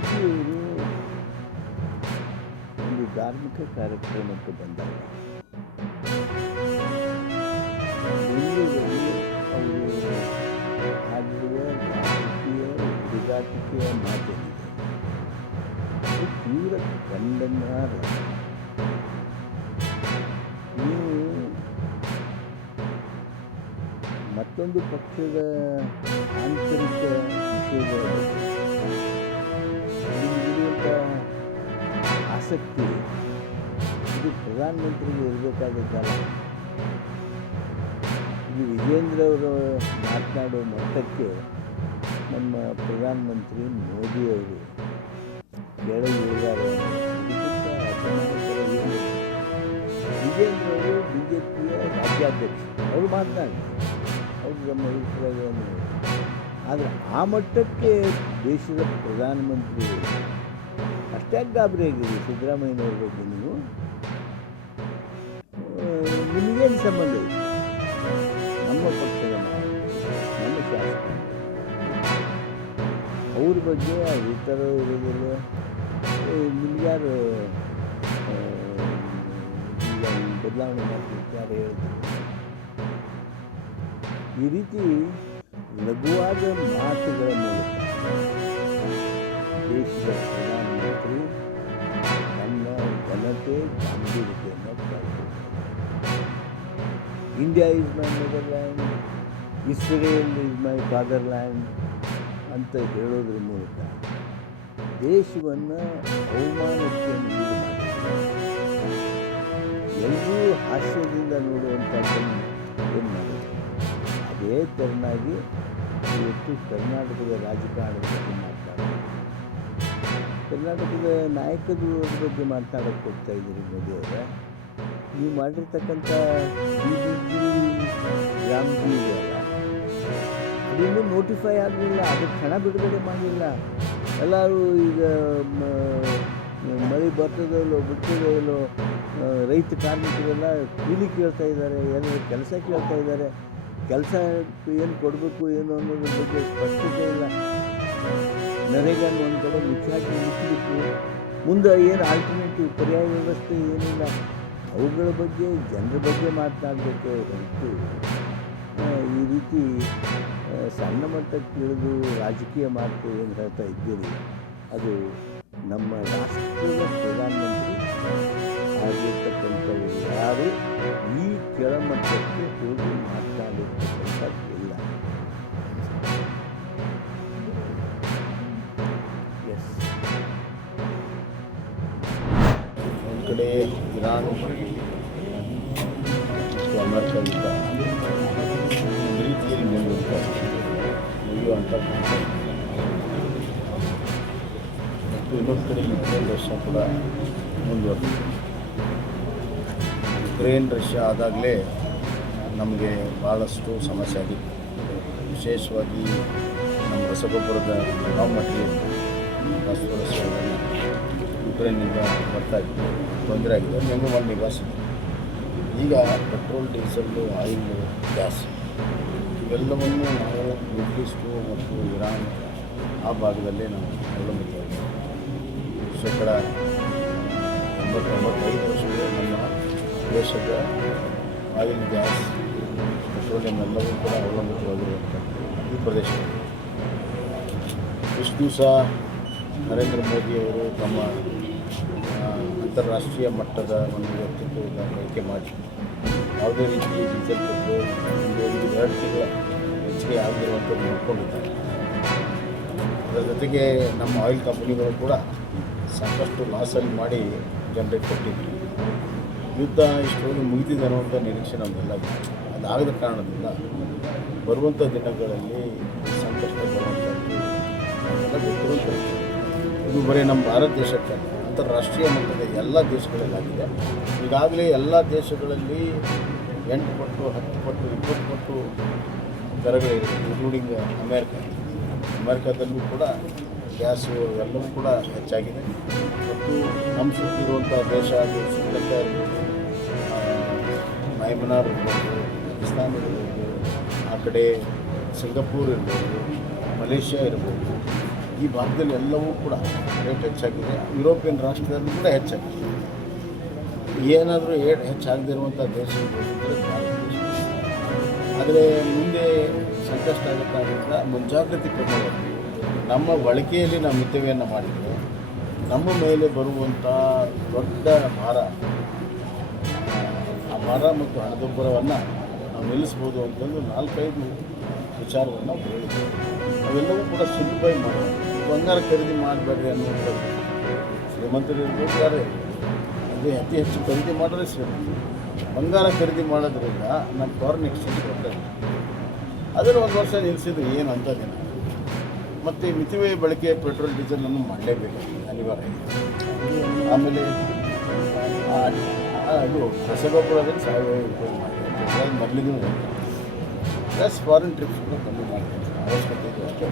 ಮೋದಿಯವರು ಒಂದು ಧಾರ್ಮಿಕ ಕಾರ್ಯಕ್ರಮಕ್ಕೆ ಬಂದಾಗ ಬೆಂಗಳೂರಲ್ಲಿ ಅವರು ಆಗಿರುವ ರಾಜಕೀಯ ಹುಡುಗಾಟಿಕೆಯ ಮಾತೇನಿದೆ ಅದು ತೀವ್ರ ಖಂಡನಾರ್ಹ. ನೀವು ಮತ್ತೊಂದು ಪಕ್ಷದ ಆಂತರಿಕ ವಿಷಯಗಳ ನಿಮಗಿರುವಂಥ ಆಸಕ್ತಿ ಇದು ಪ್ರಧಾನಮಂತ್ರಿಗೆ ಇರಬೇಕಾದದ್ದಲ್ಲ. ಇದು ವಿಜೇಂದ್ರ ಅವರು ಮಾತನಾಡೋ ಮಟ್ಟಕ್ಕೆ ನಮ್ಮ ಪ್ರಧಾನಮಂತ್ರಿ ಮೋದಿಯವರು ಕೆಳಗೆ ಇಳಿದಾರೆ. ವಿಜೇಂದ್ರ ಅವರು ಬಿ ಜೆ ಪಿಯ ರಾಜ್ಯಾಧ್ಯಕ್ಷ, ಅವರು ಮಾತನಾಡಿ ಅವರು ನಮ್ಮ ಅಭಿಪ್ರಾಯಗಳನ್ನು. ಆದರೆ ಆ ಮಟ್ಟಕ್ಕೆ ದೇಶದ ಪ್ರಧಾನಮಂತ್ರಿ ಅಷ್ಟೇ ಗಾಬರಿ ಆಗಿದೆ ಸಿದ್ದರಾಮಯ್ಯನವ್ರ ಬಗ್ಗೆ. ನೀವು ನಿಮಗೇನು ಸಂಬಂಧ ಇದೆ? ನಮ್ಮ ಪಕ್ಷದ ನಮ್ಮ ಶಾಸಕ ಅವ್ರ ಬಗ್ಗೆ ಉತ್ತರ ಇರೋದಿಲ್ಲ. ನಿಮ್ಗ್ಯಾರು ಈಗ ಬದಲಾವಣೆ ಮಾಡ್ಲಿಕ್ಕೆ ಯಾರು ಹೇಳ್ತಾರೆ? ಈ ರೀತಿ ಲಘುವಾದ ಮಾತುಗಳ ಮೂಲಕ ದೇಶದ ಪ್ರಧಾನಮಂತ್ರಿ ತನ್ನ ಘನತೆ ಗಾಂಭೀರ್ಯತೆಯನ್ನು ಕಾಯ್ದುಕೊಳ್ಳುತ್ತಾರೆ. India is my motherland, Israel is my fatherland ಅಂತ ಹೇಳೋದ್ರ ಮೂಲಕ ದೇಶವನ್ನು ಅವಮಾನಕ್ಕೆ ನೀರು ಮಾಡಿದ್ದಾರೆ. ಎಲ್ಲರೂ ಹಾಸ್ಯದಿಂದ ನೋಡುವಂಥದ್ದನ್ನು ಏನು ಮಾಡಿದ್ದಾರೆ. ಅದೇ ತೆರನಾಗಿ ಇವತ್ತು ಕರ್ನಾಟಕದ ರಾಜಕಾರಣದ ಬಗ್ಗೆ ಮಾತನಾಡ್ತಾರೆ. ಕರ್ನಾಟಕದ ನಾಯಕರ ಬಗ್ಗೆ ಮಾತನಾಡೋಕ್ಕೆ ಹೋಗ್ತಾ ಇದ್ದೀರಿ ಮೋದಿಯವರ. ನೀವು ಮಾಡಿರ್ತಕ್ಕಂಥ ರಾಮ್ಜಿ ಇದೆಯಲ್ಲ, ಅದಿನ್ನೂ ನೋಟಿಫೈ ಆಗಲಿಲ್ಲ, ಅದಕ್ಕೆ ಹಣ ಬಿಡುಗಡೆ ಮಾಡಲಿಲ್ಲ. ಎಲ್ಲರೂ ಈಗ ಮಳೆ ಬರ್ತದಲ್ಲೋ ಬಿಡ್ತದಲ್ಲೋ ರೈತ ಕಾರ್ಮಿಕರೆಲ್ಲ ಕೂಲಿ ಕೇಳ್ತಾ ಇದ್ದಾರೆ, ಏನು ಕೆಲಸ ಕೇಳ್ತಾ ಇದ್ದಾರೆ. ಕೆಲಸ ಏನು ಕೊಡಬೇಕು ಏನು ಅನ್ನೋದ್ರ ಬಗ್ಗೆ ಸ್ಪಷ್ಟತೆ ಇಲ್ಲ. ನರೇಗಾನ ಒಂದು ಕಡೆ ಮುಚ್ಚಿಬಿಟ್ಟು ಮುಂದೆ ಏನು ಆಲ್ಟರ್ನೇಟಿವ್ ಪರ್ಯಾಯ ವ್ಯವಸ್ಥೆ ಏನಿಲ್ಲ. ಅವುಗಳ ಬಗ್ಗೆ ಜನರ ಬಗ್ಗೆ ಮಾತನಾಡಬೇಕೆ ಹೊರತು ಈ ರೀತಿ ಸಣ್ಣ ಮಟ್ಟಕ್ಕೆ ಇಳಿದು ರಾಜಕೀಯ ಮಾತು ಏನು ಹೇಳ್ತಾ ಇದ್ದೀರಿ, ಅದು ನಮ್ಮ ರಾಷ್ಟ್ರದ ಪ್ರಧಾನಮಂತ್ರಿ ಆಗಿರ್ತಕ್ಕಂಥವ್ರು ಯಾರು ಈ ಕೆಳಮಟ್ಟಕ್ಕೆ ಹೋಗಿ ಮಾತನಾಡಿರ್ತಕ್ಕಂಥದ್ದಿಲ್ಲ. ಎಸ್, ಒಂದು ಕಡೆ ಇರಾನ್ ಮತ್ತು ಅಮೆರಿಕದಿಂದ ರೀತಿಯಲ್ಲಿ ಮುಗಿಯುವಂಥ ಮತ್ತು ಇನ್ನೊಂದು ಕಡೆ ಯುಕ್ರೇನ್ ರಷ್ಯಾ ಕೂಡ ಮುಂದುವರೆದಿದೆ. ಯುಕ್ರೇನ್ ರಷ್ಯಾ ಆದಾಗಲೇ ನಮಗೆ ಭಾಳಷ್ಟು ಸಮಸ್ಯೆ ಆಗಿದೆ. ವಿಶೇಷವಾಗಿ ನಮ್ಮ ರಸಗೊಬ್ಬರದ ರಾವ್ ಮಟೀರಿಯಲ್ ಫಾಸ್ಫರಸ್ ಯುಕ್ರೇನ್ನಿಂದ ಬರ್ತಾ ಇತ್ತು, ತೊಂದರೆ ಆಗಿದೆ. ಹೆಂಗೂ ಒಂದು ನಿಭಾಯಿಸಿದೆ. ಈಗ ಪೆಟ್ರೋಲ್, ಡೀಸೆಲ್ಲು, ಆಯಿಲು, ಗ್ಯಾಸ್ ಇವೆಲ್ಲವನ್ನು ನಾವು ಮಿಡ್ಲ್ ಈಸ್ಟು ಮತ್ತು ಇರಾನ್ ಆ ಭಾಗದಲ್ಲೇ ನಾವು ಅವಲಂಬಿತವಾಗಿದ್ದೇವೆ. ಶೇಕಡ 95% ನಮ್ಮ ದೇಶದ ಆಯಿಲ್, ಗ್ಯಾಸ್, ಪೆಟ್ರೋಲಿಯಂ ಎಲ್ಲವೂ ಕೂಡ ಅವಲಂಬಿತವಾಗಿರುವಂಥ ಈ ಪ್ರದೇಶ. ಇಷ್ಟು ದಿವಸ ನರೇಂದ್ರ ಮೋದಿಯವರು ತಮ್ಮ ಅಂತಾರಾಷ್ಟ್ರೀಯ ಮಟ್ಟದ ಒಂದು ವ್ಯಕ್ತಿತ್ವವನ್ನು ಆಯ್ಕೆ ಮಾಡಿ ಯಾವುದೇ ರೀತಿ ಡೀಸೆಲ್, ಪೆಟ್ರೋಲ್ ಒಂದು 2 ತಿಂಗಳ ಹೆಚ್ಚಿಗೆ ಆಗಿರುವಂಥದ್ದು ನೋಡ್ಕೊಂಡಿದ್ದಾರೆ. ಅದರ ಜೊತೆಗೆ ನಮ್ಮ ಆಯಿಲ್ ಕಂಪನಿಗಳು ಕೂಡ ಸಾಕಷ್ಟು ಲಾಸಲ್ಲಿ ಮಾಡಿ ಜನರಿಗೆ ಕೊಟ್ಟಿದ್ದರು. ಯುದ್ಧ ಇಷ್ಟೊಂದು ಮುಗಿದಿದೆ ಅನ್ನುವಂಥ ನಿರೀಕ್ಷೆ ನಮ್ಮದೆಲ್ಲ ಇದೆ. ಅದಾಗದ ಕಾರಣದಿಂದ ಬರುವಂಥ ದಿನಗಳಲ್ಲಿ ಸಂಕಷ್ಟ ಬರುವಂಥದ್ದು ಎಲ್ಲ ಗೊತ್ತಿರುವಂಥದ್ದು. ಇದು ಬರೀ ನಮ್ಮ ಭಾರತ ದೇಶಕ್ಕೆ ಅಂತಾರಾಷ್ಟ್ರೀಯ ಮಟ್ಟದ ಎಲ್ಲ ದೇಶಗಳಲ್ಲಾಗಿದೆ. ಈಗಾಗಲೇ ಎಲ್ಲ ದೇಶಗಳಲ್ಲಿ 8 ಪಟ್ಟು 10 ಪಟ್ಟು 20 ಪಟ್ಟು ದರಗಳಿವೆ, ಇನ್ಕ್ಲೂಡಿಂಗ್ ಅಮೇರಿಕಾದಲ್ಲೂ ಕೂಡ ಗ್ಯಾಸು ಎಲ್ಲವೂ ಕೂಡ ಹೆಚ್ಚಾಗಿದೆ. ಮತ್ತು ನಮ್ಮ ಸುತ್ತಿರುವಂಥ ದೇಶ ಅದು ಶ್ರೀಲಂಕಾ ಇರ್ಬೋದು, ಮಯನ್ಮಾರ್ ಇರ್ಬೋದು, ಪಾಕಿಸ್ತಾನ ಇರ್ಬೋದು, ಆ ಕಡೆ ಸಿಂಗಪೂರ್ ಇರ್ಬೋದು, ಮಲೇಷ್ಯಾ ಇರ್ಬೋದು, ಈ ಭಾಗದಲ್ಲಿ ಎಲ್ಲವೂ ಕೂಡ ರೇಟ್ ಹೆಚ್ಚಾಗಿದೆ. ಯುರೋಪಿಯನ್ ರಾಷ್ಟ್ರದಲ್ಲೂ ಕೂಡ ಹೆಚ್ಚಾಗಿದೆ. ಏನಾದರೂ ಹೆಚ್ಚಾಗದಿರುವಂಥ ದೇಶ ಅಂದರೆ ಭಾರತ ದೇಶ. ಆದರೆ ಮುಂದೆ ಸಂಕಷ್ಟ ಆಗುತ್ತಾಗಿಂದ ಮುಂಜಾಗ್ರತೆ ಕ್ರಮವಾಗಿ ನಮ್ಮ ಬಳಕೆಯಲ್ಲಿ ನಾವು ಮಿತವ್ಯಯನ್ನು ಮಾಡಿದರೆ ನಮ್ಮ ಮೇಲೆ ಬರುವಂಥ ದೊಡ್ಡ ಭಾರ, ಆ ಭಾರ ಮತ್ತು ಹಣದುಬ್ಬರವನ್ನು ನಾವು ನಿಲ್ಲಿಸ್ಬೋದು ಅಂತಂದು 4-5 ವಿಚಾರವನ್ನು ನಾವು ಹೇಳಿದ್ದೇವೆ. ಅವೆಲ್ಲವೂ ಕೂಡ ಸಿಂಪ್ಲಿಫೈ ಮಾಡೋದು. ಬಂಗಾರ ಖರೀದಿ ಮಾಡಬೇಡ್ರಿ ಅನ್ನುವಂಥದ್ದು ಶ್ರೀಮಂತರು ಇರ್ಬೋದು, ಯಾರೇ ಅದೇ ಅತಿ ಹೆಚ್ಚು ಖರೀದಿ ಮಾಡೋದೇ ಶ್ರೀಮಂತರು. ಬಂಗಾರ ಖರೀದಿ ಮಾಡೋದ್ರಿಂದ ನಮ್ಮ ಫಾರಿನ್ ಎಕ್ಸ್ಚೇಂಜ್ ಬರ್ತದೆ. ಅದನ್ನು ಒಂದು ವರ್ಷ ನಿಲ್ಲಿಸಿದ್ರೆ ಏನು ಅಂಥದ್ದೇನು. ಮತ್ತು ಮಿತಿವ್ಯಯ ಬಳಕೆ ಪೆಟ್ರೋಲ್ ಡೀಸೆಲನ್ನು ಮಾಡಲೇಬೇಕು, ಅನಿವಾರ್ಯ. ಆಮೇಲೆ ಅದು ರಸಗೊಬ್ಬರದಲ್ಲಿ ಸಾವಯವ ಉಪಯೋಗ ಮಾಡಿ ಮೊದಲಿಗೂ ಪ್ಲಸ್ ಫಾರಿನ್ ಟ್ರಿಪ್ಸ್ ಕೂಡ ಕಮ್ಮಿ ಮಾಡ್ತಾರೆ, ಅವಶ್ಯಕತೆ ಇದೆ ಅಷ್ಟೇ.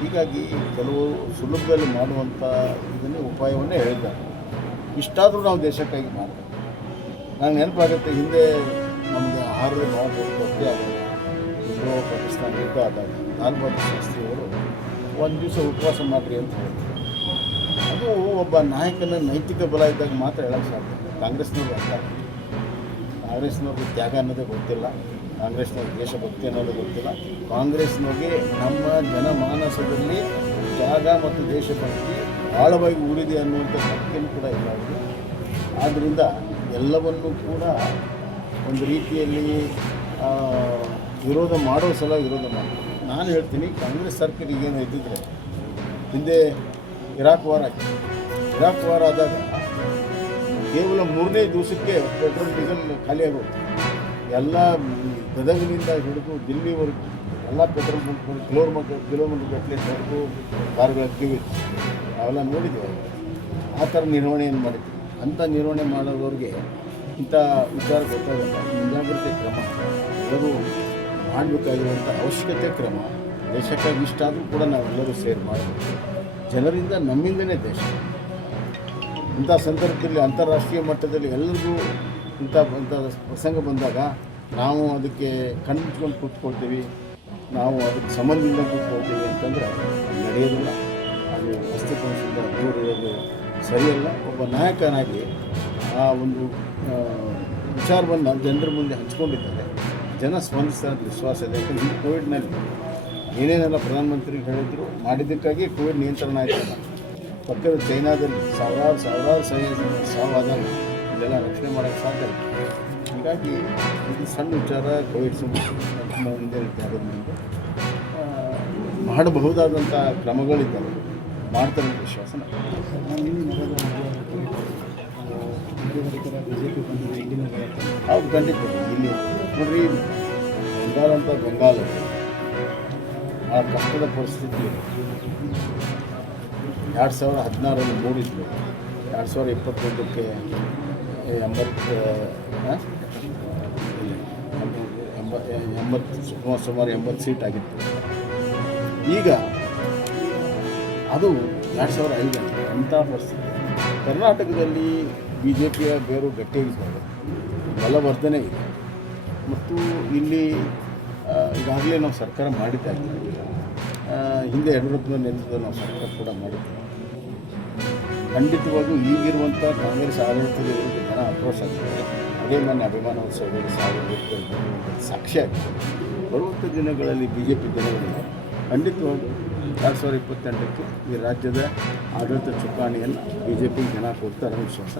ಹೀಗಾಗಿ ಕೆಲವು ಸುಲಭದಲ್ಲಿ ಮಾಡುವಂಥ ಇದನ್ನೇ ಉಪಾಯವನ್ನೇ ಹೇಳಿದ್ದಾರೆ. ಇಷ್ಟಾದರೂ ನಾವು ದೇಶಕ್ಕಾಗಿ ಮಾಡ್ತೇವೆ. ನಂಗೆ ನೆನಪಾಗುತ್ತೆ, ಹಿಂದೆ ನಮಗೆ ಆಹಾರದ ಭಾವ ಕೊರತೆ ಆದಾಗ, ಇಂಡೋ ಪಾಕಿಸ್ತಾನ ಯುದ್ಧ ಆದಾಗ ಲಾಲ್ ಬಹದ್ದೂರ್ ಶಾಸ್ತ್ರಿಯವರು ಒಂದು ದಿವಸ ಉಪವಾಸ ಮಾಡಿರಿ ಅಂತ ಹೇಳಿದ್ರು. ಅದು ಒಬ್ಬ ನಾಯಕನ ನೈತಿಕ ಬಲ ಇದ್ದಾಗ ಮಾತ್ರ ಹೇಳೋಕ್ಕೆ ಸಾಧ್ಯ. ಕಾಂಗ್ರೆಸ್ನವ್ರು ಅರ್ಥ ಆಗ್ತದೆ. ಕಾಂಗ್ರೆಸ್ನವ್ರಿಗೆ ತ್ಯಾಗ ಅನ್ನೋದೇ ಗೊತ್ತಿಲ್ಲ, ಕಾಂಗ್ರೆಸ್ನವ್ರಿಗೆ ದೇಶಭಕ್ತಿ ಅನ್ನೋದು ಗೊತ್ತಿಲ್ಲ. ಕಾಂಗ್ರೆಸ್ನವ್ರಿಗೆ ನಮ್ಮ ಜನಮಾನಸದಲ್ಲಿ ತ್ಯಾಗ ಮತ್ತು ದೇಶಭಕ್ತಿ ಆಳವಾಗಿ ಉಳಿದೆ ಅನ್ನುವಂಥ ನಂಬಿಕೆಯೂ ಕೂಡ ಇಲ್ಲ ಅವರಿಗೆ. ಆದ್ದರಿಂದ ಎಲ್ಲವನ್ನೂ ಕೂಡ ಒಂದು ರೀತಿಯಲ್ಲಿ ವಿರೋಧ ಮಾಡೋ ಸಲ ವಿರೋಧ ಮಾಡ್ತಾರೆ. ನಾನು ಹೇಳ್ತೀನಿ, ಕಾಂಗ್ರೆಸ್ ಸರ್ಕಾರ ಈಗೇನು ಇದ್ದಿದ್ರೆ ಹಿಂದೆ ಇರಾಕ್ ವಾರ ಆಯಿತು. ಇರಾಕ್ ವಾರ ಆದಾಗ ಕೇವಲ 3ನೇ ದಿವಸಕ್ಕೆ ಪೆಟ್ರೋಲ್ ಡೀಸೆಲ್ ಖಾಲಿಯಾಗೋದು. ಎಲ್ಲ ಗದಗಿನಿಂದ ಹಿಡಿದು ದಿಲ್ಲಿವರೆಗೂ ಎಲ್ಲ ಪೆಟ್ರೋಲ್ ಬಂಕ್ಗಳು ಕಿಲೋಮೀಟರ್ ಗಟ್ಟಲೆ ಹೊರಗು ಕಾರುಗಳ ಕ್ಯೂ ಇತ್ತು. ಅವೆಲ್ಲ ನೋಡಿದ್ದೀವಿ. ಆ ಥರ ನಿರ್ವಹಣೆಯನ್ನು ಮಾಡಿದ್ವಿ. ಅಂಥ ನಿರ್ವಹಣೆ ಮಾಡೋದವ್ರಿಗೆ ಇಂಥ ವಿಚಾರ ಗೊತ್ತಾಗಲ್ಲ. ಮುಂಜಾಗ್ರತೆ ಕ್ರಮ ಎಲ್ಲರೂ ಮಾಡಬೇಕಾಗಿರುವಂಥ ಅವಶ್ಯಕತೆ ಕ್ರಮ ದೇಶಕ್ಕಾಗಿ ಇಷ್ಟಾದರೂ ಕೂಡ ನಾವೆಲ್ಲರೂ ಸೇರಿ ಮಾಡಬೇಕು. ಜನರಿಂದ ನಮ್ಮಿಂದನೇ ದೇಶ. ಇಂಥ ಸಂದರ್ಭದಲ್ಲಿ ಅಂತಾರಾಷ್ಟ್ರೀಯ ಮಟ್ಟದಲ್ಲಿ ಎಲ್ಲರಿಗೂ ಇಂಥ ಪ್ರಸಂಗ ಬಂದಾಗ ನಾವು ಅದಕ್ಕೆ ಕಣ್ಮುಚ್ಕೊಂಡು ಕೂತ್ಕೊಳ್ತೀವಿ, ನಾವು ಅದಕ್ಕೆ ಸಂಬಂಧದಿಂದ ಕೂತ್ಕೊಳ್ತೀವಿ ಅಂತಂದರೆ ನಡೆಯೋದಿಲ್ಲ. ಅದು ಅಸ್ತಿತ್ವದಿಂದ ದೂರ ಇರೋದು ಸರಿಯಲ್ಲ. ಒಬ್ಬ ನಾಯಕನಾಗಿ ಆ ಒಂದು ವಿಚಾರವನ್ನು ಜನರ ಮುಂದೆ ಹಂಚ್ಕೊಂಡಿದ್ದಾರೆ. ಜನ ಸ್ಪಂದಿಸ್ತಾರೆ ಅಂತ ವಿಶ್ವಾಸ ಇದೆ. ಯಾಕಂದರೆ ಈ ಕೋವಿಡ್ನಲ್ಲಿ ಏನೇನೆಲ್ಲ ಪ್ರಧಾನಮಂತ್ರಿಗೆ ಹೇಳಿದ್ರು ಮಾಡಿದ್ದಕ್ಕಾಗಿ ಕೋವಿಡ್ ನಿಯಂತ್ರಣ ಆಯ್ತಲ್ಲ. ಪಕ್ಕದ ಚೈನಾದಲ್ಲಿ ಸಾವಿರಾರು ಸಾವಾದಾಗ ಇದೆಲ್ಲ ರಕ್ಷಣೆ ಮಾಡೋಕ್ಕೆ ಸಾಧ್ಯ ಇಲ್ಲ. ಹೀಗಾಗಿ ಇದು ಸಣ್ಣ ವಿಚಾರ. ಕೋವಿಡ್ ಮುಂದೆ ಮಾಡಬಹುದಾದಂಥ ಕ್ರಮಗಳಿದ್ದಾವೆ, ಮಾಡ್ತಾರೆ ಅಂತ ವಿಶ್ವಾಸ. ಹೌದು, ಖಂಡಿತ. ಇಲ್ಲಿ ನೋಡ್ರಿ, ಬಂಗಾಳ ಅಂತ ಬೆಂಗಾಲಲ್ಲಿ ಆ ಕಷ್ಟದ ಪರಿಸ್ಥಿತಿ 2016ರಲ್ಲಿ ಮೂಡಿದ್ರು. 2021ಕ್ಕೆ 80 ಸುಮಾರು 80 ಸೀಟ್ ಆಗಿತ್ತು. ಈಗ ಅದು 2005 ಅಂಥ ಪರಿಸ್ಥಿತಿ. ಕರ್ನಾಟಕದಲ್ಲಿ BJPಯ ಬೇರು ಗಟ್ಟಿಯಾಗಿದ್ದಾರೆ, ಬಲವರ್ಧನೆ ಇದೆ. ಮತ್ತು ಇಲ್ಲಿ ಈಗಾಗಲೇ ನಾವು ಸರ್ಕಾರ ಮಾಡಿದ್ದಾಗಿದೆ. ಹಿಂದೆ ಯಡಿಯೂರಪ್ಪನ ನೇತೃತ್ವದಲ್ಲಿ ನಾವು ಸರ್ಕಾರ ಕೂಡ ಮಾಡಿದ್ದೇವೆ. ಖಂಡಿತವಾಗೂ ಈಗಿರುವಂಥ ಕಾಂಗ್ರೆಸ್ ಆಡಳಿತದ ವಿರುದ್ಧ ಜನ ಆಕ್ರೋಶ ಆಗ್ತದೆ. ಅದೇ ನನ್ನ ಅಭಿಮಾನೋತ್ಸವದಲ್ಲಿ ಸಾಕ್ಷಿ ಆಗಿದೆ. ಬರುವಂಥ ದಿನಗಳಲ್ಲಿ BJP ದಿನಗಳಲ್ಲಿ ಖಂಡಿತವಾಗೂ 2028ಕ್ಕೆ ಈ ರಾಜ್ಯದ ಆಡಳಿತ ಚುಕ್ಕಾಣಿಯನ್ನು BJP ಜನ ಕೊಡ್ತಾರೆ ವಿಶ್ವಾಸ.